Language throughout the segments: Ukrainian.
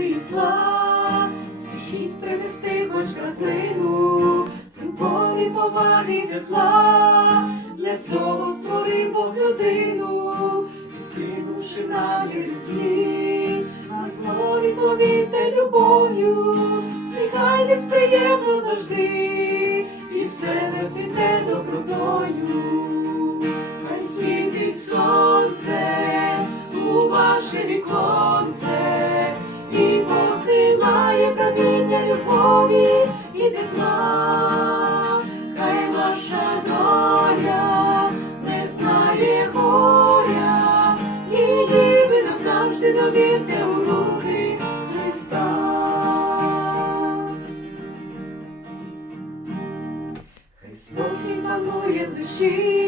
доброти зла, спішіть принести хоч краплину, любові, поваги, тепла. Для цього створив Бог людину, відкинувши намір злі, на зло відповідьте любов'ю, сміхайтесь приємно завжди, і все зацвіте добротою. Хай світить сонце у ваше віконце проміння любові і тепла. Хай ваша доля не знає горя, її ви назавжди довірте у руки Христа. Хай спокій панує в душі,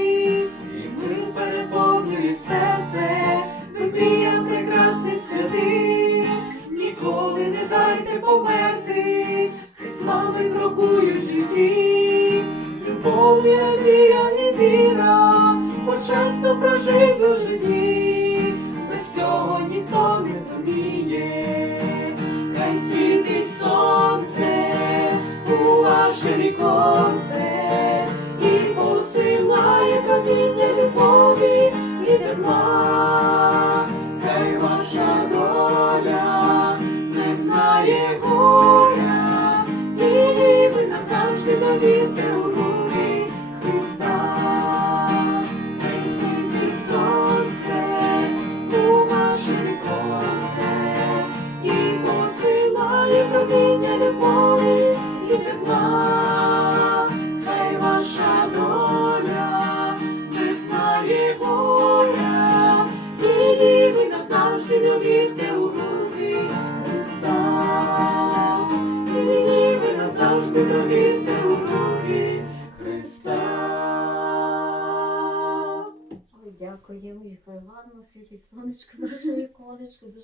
не померти, хай з вами крокують в житті, любов, і надія і віра, бо часто прожить у житті, без цього ніхто не зуміє, хай світить сонце у ваше віконце і посилає проміння любові і тепла. Дякуємо, гарно світить сонечко, нашому віконечку. Дуже